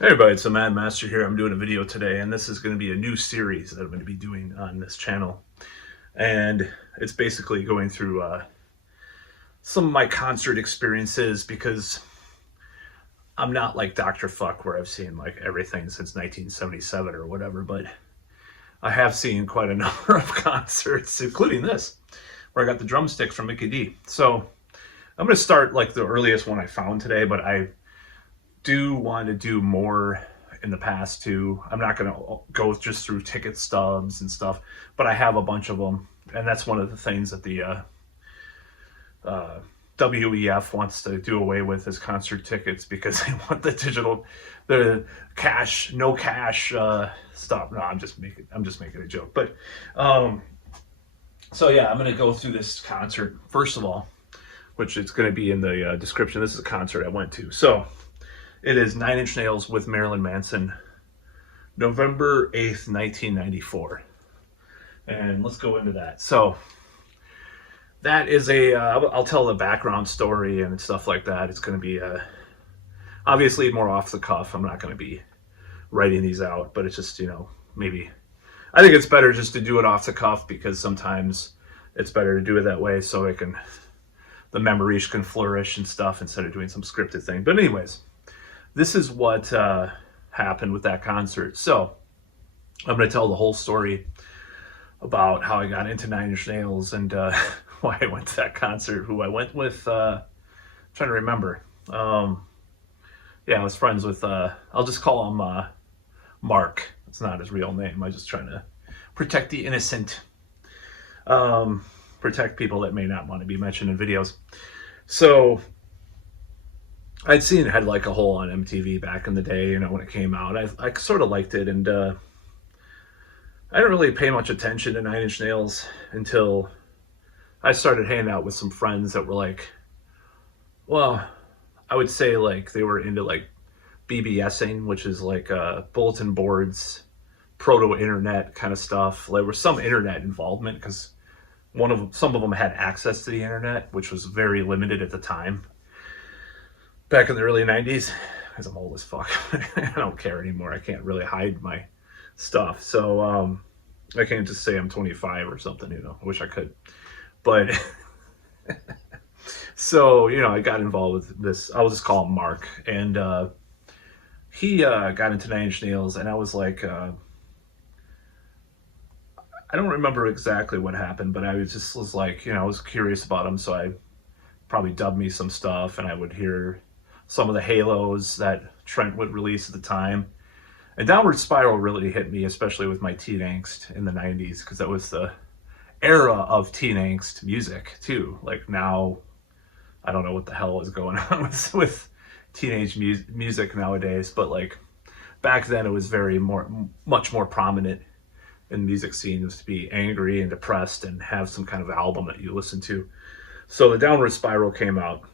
Hey everybody, it's the Mad Master here. I'm doing a video today, and this is going to be a new series that I'm going to be doing on this channel. And it's basically going through some of my concert experiences because I'm not like Dr. Fuck where I've seen like everything since 1977 or whatever, but I have seen quite a number of concerts, including this, where I got the drumsticks from Mikkey Dee. So I'm going to start like the earliest one I found today, but I do want to do more in the past too. I'm not going to go just through ticket stubs and stuff, but I have a bunch of them, and that's one of the things that the WEF wants to do away with is concert tickets because they want the cash, no cash stuff. No, I'm just making a joke. But so yeah, I'm going to go through this concert first of all, which it's going to be in the description. This is a concert I went to. So it is Nine Inch Nails with Marilyn Manson, November 8th, 1994. And let's go into that. So that is I'll tell the background story and stuff like that. It's going to be obviously more off the cuff. I'm not going to be writing these out, but it's just, maybe I think it's better just to do it off the cuff because sometimes it's better to do it that way so the memories can flourish and stuff instead of doing some scripted thing. But anyways, this is what happened with that concert. So I'm going to tell the whole story about how I got into Nine Inch Nails and why I went to that concert, who I went with. I'm trying to remember. Yeah, I was friends with, I'll just call him Mark. It's not his real name. I'm just trying to protect the innocent, protect people that may not want to be mentioned in videos. So I'd seen it had like a hole on MTV back in the day, when it came out. I sort of liked it, and I didn't really pay much attention to Nine Inch Nails until I started hanging out with some friends that were like, well, I would say like they were into like BBSing, which is like bulletin boards, proto-internet kind of stuff. There was some internet involvement because some of them had access to the internet, which was very limited at the time. Back in the early 90s, because I'm old as fuck. I don't care anymore. I can't really hide my stuff. So I can't just say I'm 25 or something, I wish I could. But so, I got involved with this. I'll just call him Mark. And he got into Nine Inch Nails, and I was like, I don't remember exactly what happened, but I was like, I was curious about him, so I probably dubbed me some stuff, and I would hear some of the Halos that Trent would release at the time. And Downward Spiral really hit me, especially with my teen angst in the 90s, because that was the era of teen angst music, too. Like now, I don't know what the hell is going on with teenage music nowadays, but like back then it was much more prominent in the music scene was to be angry and depressed and have some kind of album that you listen to. So the Downward Spiral came out,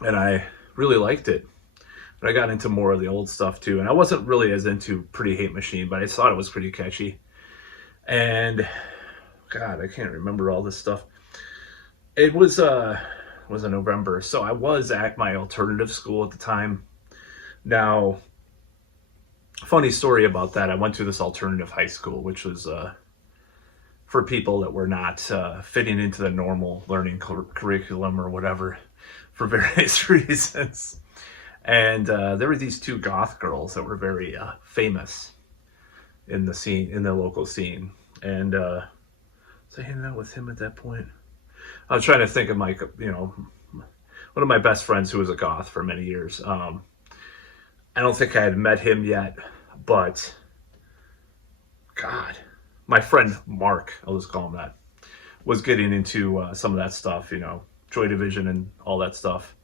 and I really liked it. But I got into more of the old stuff too. And I wasn't really as into Pretty Hate Machine, but I thought it was pretty catchy. And God, I can't remember all this stuff. It was in November. So I was at my alternative school at the time. Now, funny story about that. I went to this alternative high school, which was for people that were not fitting into the normal learning curriculum or whatever for various reasons. And there were these two goth girls that were very famous in the local scene. And was I hanging out with him at that point? I was trying to think of one of my best friends who was a goth for many years. I don't think I had met him yet, but God, my friend Mark, I'll just call him that, was getting into some of that stuff, Joy Division and all that stuff.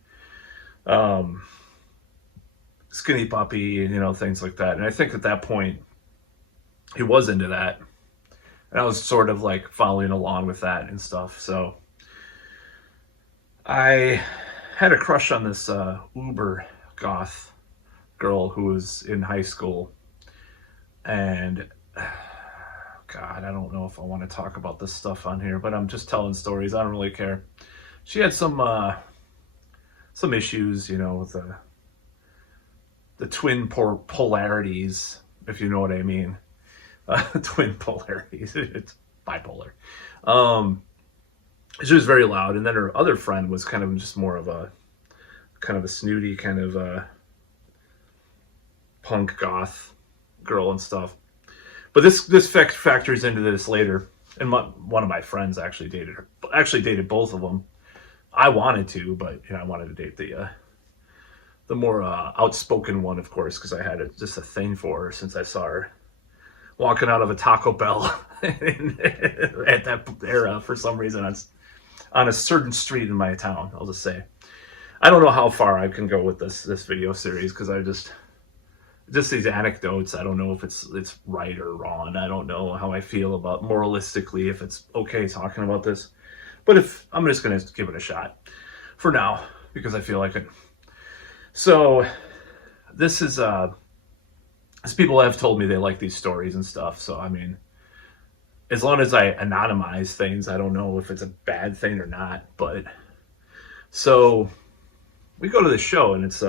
Skinny Puppy, things like that. And I think at that point, he was into that. And I was sort of like following along with that and stuff. So I had a crush on this uber goth girl who was in high school. And God, I don't know if I want to talk about this stuff on here, but I'm just telling stories. I don't really care. She had some issues, with the the twin polarities, if you know what I mean. Twin polarities. It's bipolar. Um, she was very loud, and then her other friend was kind of just more of a kind of a snooty kind of punk goth girl and stuff. But this factors into this later. And one of my friends actually dated her. Actually dated both of them. I wanted to, but I wanted to date the more outspoken one, of course, because I had just a thing for her since I saw her walking out of a Taco Bell at that era for some reason on a certain street in my town. I'll just say, I don't know how far I can go with this video series because I just these anecdotes. I don't know if it's right or wrong. I don't know how I feel about moralistically if it's okay talking about this, but if I'm just gonna give it a shot for now because I feel like it. So this is as people have told me they like these stories and stuff. So I mean, as long as I anonymize things, I don't know if it's a bad thing or not. But so we go to the show and it's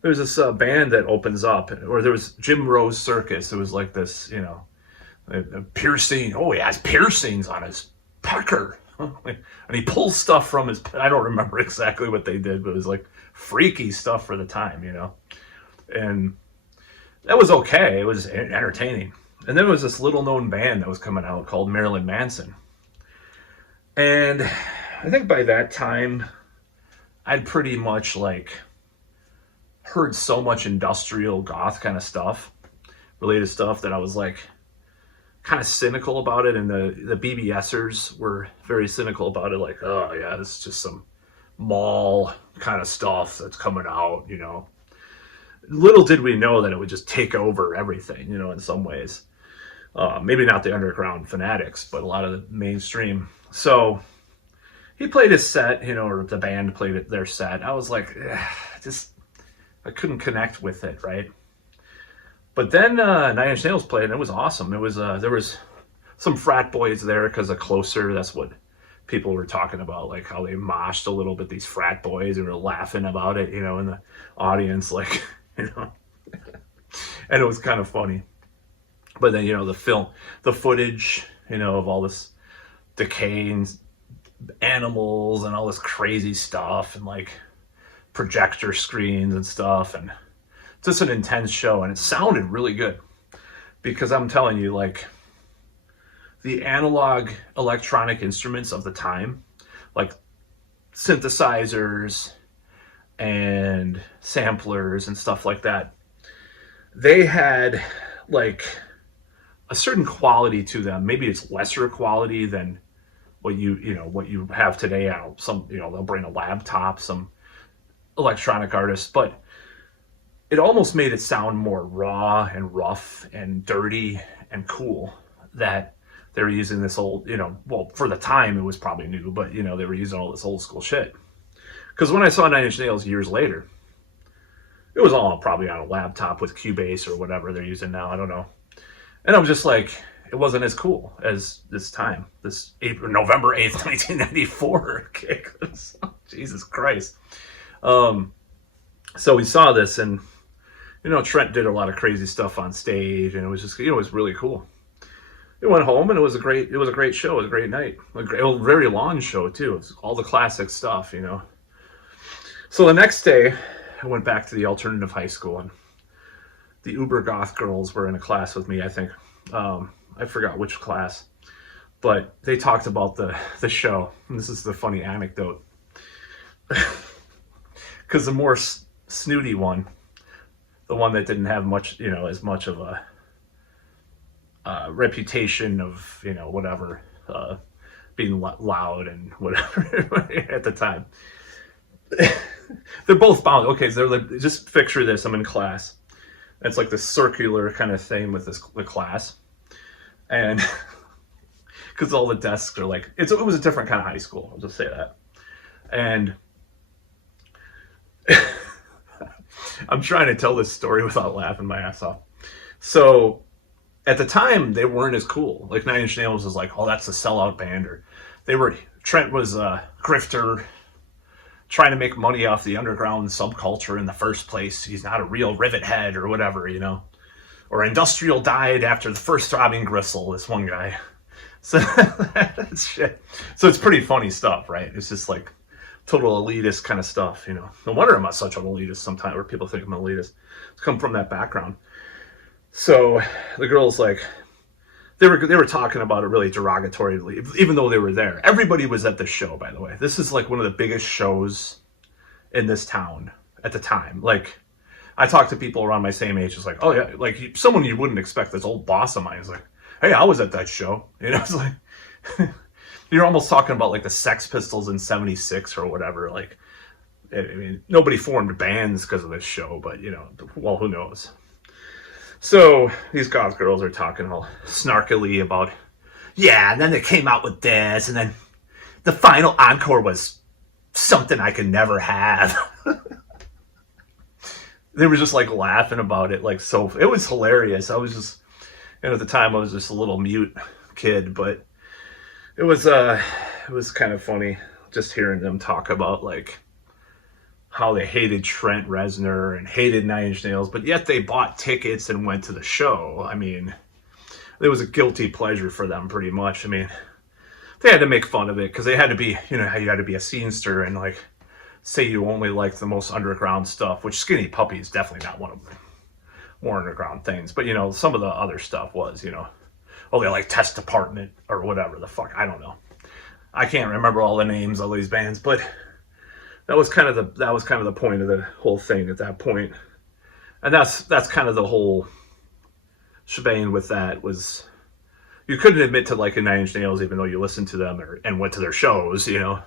there's this band that opens up, or there was Jim Rose Circus. It was like this, a piercing. Oh, he has piercings on his pecker, and he pulls stuff from his. I don't remember exactly what they did, but it was like freaky stuff for the time, and that was okay. It was entertaining. And then there was this little known band that was coming out called Marilyn Manson, and I think by that time, I'd pretty much heard so much industrial goth kind of stuff, related stuff, that I was kind of cynical about it, and the BBSers were very cynical about it, oh yeah, this is just some mall kind of stuff that's coming out, Little did we know that it would just take over everything, in some ways. Maybe not the underground fanatics, but a lot of the mainstream. So he played his set, or the band played their set. I was like, I couldn't connect with it, right? But then Nine Inch Nails played, and it was awesome. It was there was some frat boys there because of Closer. That's what people were talking about, how they moshed a little bit, these frat boys, and were laughing about it, in the audience, and it was kind of funny. But then, the footage, of all this decaying animals and all this crazy stuff, and projector screens and stuff, and just an intense show. And it sounded really good because I'm telling you, the analog electronic instruments of the time, like synthesizers and samplers and stuff like that, they had a certain quality to them. Maybe it's lesser quality than what you have today. They'll bring a laptop, some electronic artists, but it almost made it sound more raw and rough and dirty and cool, that they were using this old, well, for the time it was probably new, but they were using all this old school shit. Because when I saw Nine Inch Nails years later, it was all probably on a laptop with Cubase or whatever they're using now, I don't know. And I was just it wasn't as cool as this time, this November 8th, 1994 kick. Jesus Christ. So we saw this, and Trent did a lot of crazy stuff on stage, and it was just it was really cool. We went home, and it was a great show. It was a great night. A very long show too. It was all the classic stuff, So the next day, I went back to the alternative high school, and the uber goth girls were in a class with me. I think I forgot which class, but they talked about the show. And this is the funny anecdote. Because the more snooty one, the one that didn't have much, as much of a reputation of, whatever, being loud and whatever at the time. They're both bound. Okay, so just picture this. I'm in class. It's like this circular kind of thing with the class. And because all the desks are it was a different kind of high school. I'll just say that. And I'm trying to tell this story without laughing my ass off. So at the time, they weren't as cool. Nine Inch Nails was oh, that's a sellout band. Or Trent was a grifter. trying to make money off the underground subculture in the first place. He's not a real rivet head or whatever, you know. Or industrial died after the first throbbing gristle, this one guy. So that's shit. So it's pretty funny stuff, right? It's just like total elitist kind of stuff, you know. No wonder I'm such an elitist sometimes, or people think I'm an elitist. It's come from that background. So the girls, like, they were talking about it really derogatorily, even though they were there. Everybody was at this show, by the way. This is like one of the biggest shows in this town at the time. Like, I talked to people around my same age. It's like, oh yeah, like someone you wouldn't expect. This old boss of mine is like, hey, I was at that show. You know, it's like you're almost talking about like the Sex Pistols in '76 or whatever. Like, I mean, nobody formed bands because of this show, but you know, well, who knows? So these goth girls are talking all snarkily about, yeah, and then they came out with this, and then the final encore was something I could never have. They were just like laughing about it, like, so it was hilarious. I was just, and at the time I was just a little mute kid, but it was kind of funny just hearing them talk about like how they hated Trent Reznor and hated Nine Inch Nails, but yet they bought tickets and went to the show. I mean, it was a guilty pleasure for them pretty much. I mean, they had to make fun of it because they had to be, you know, how you had to be a scenester and like say you only like the most underground stuff, which Skinny Puppy is definitely not one of the more underground things. But, you know, some of the other stuff was, you know, oh, they like Test Department or whatever the fuck. I don't know. I can't remember all the names of these bands, but that was kind of the point of the whole thing at that point. And that's kind of the whole shebang with that was you couldn't admit to like a Nine Inch Nails even though you listened to them and went to their shows, you know.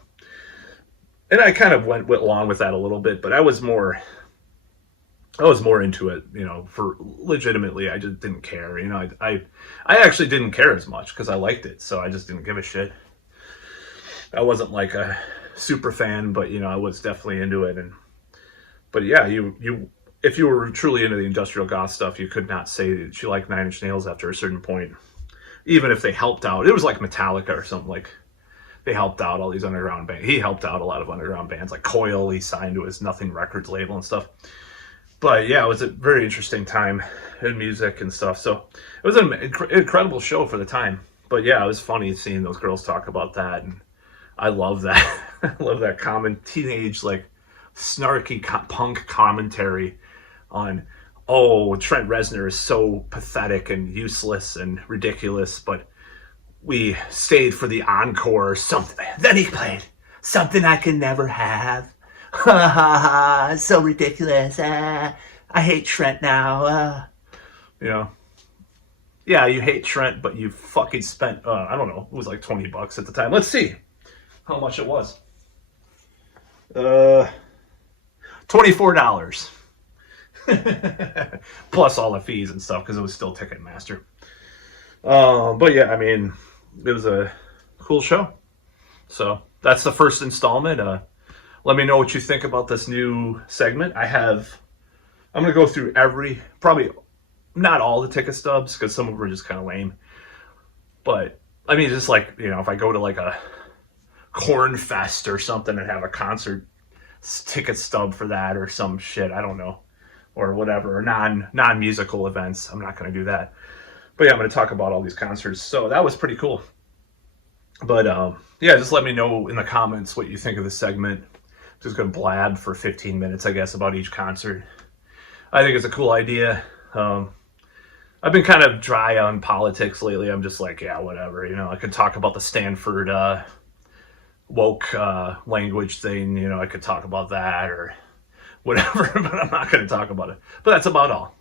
And I kind of went along with that a little bit, but I was more into it, you know, for legitimately. I just didn't care, you know. I actually didn't care as much because I liked it, so I just didn't give a shit. I wasn't like a super fan, but you know, I was definitely into it. But yeah, you if you were truly into the industrial goth stuff, you could not say that you liked Nine Inch Nails after a certain point, even if they helped out. It was like Metallica or something. Like, they helped out all these underground bands. He helped out a lot of underground bands, like Coil. He signed to his Nothing Records label and stuff. But yeah, it was a very interesting time in music and stuff. So it was an incredible show for the time. But yeah, it was funny seeing those girls talk about that, and I love that. I love that common teenage, like, snarky punk commentary on, oh, Trent Reznor is so pathetic and useless and ridiculous, but we stayed for the encore or something. Then he played Something I Can Never Have. Ha ha ha, so ridiculous. I hate Trent now. You know, yeah, you hate Trent, but you fucking spent, I don't know, it was like $20 at the time. Let's see how much it was. $24. Plus all the fees and stuff, because it was still Ticketmaster. But yeah, I mean, it was a cool show. So that's the first installment. Let me know what you think about this new segment. I'm going to go through probably not all the ticket stubs, because some of them are just kind of lame. But, I mean, just like, you know, if I go to like a Corn Fest or something and have a concert ticket stub for that or some shit, I don't know, or whatever, or non-musical events, I'm not going to do that. But yeah, I'm going to talk about all these concerts. So that was pretty cool. But yeah, just let me know in the comments what you think of this segment. Just going to blab for 15 minutes, I guess, about each concert. I think it's a cool idea. I've been kind of dry on politics lately. I'm just like, yeah, whatever. You know, I could talk about the Stanford woke language thing. You know, I could talk about that or whatever, but I'm not going to talk about it. But that's about all.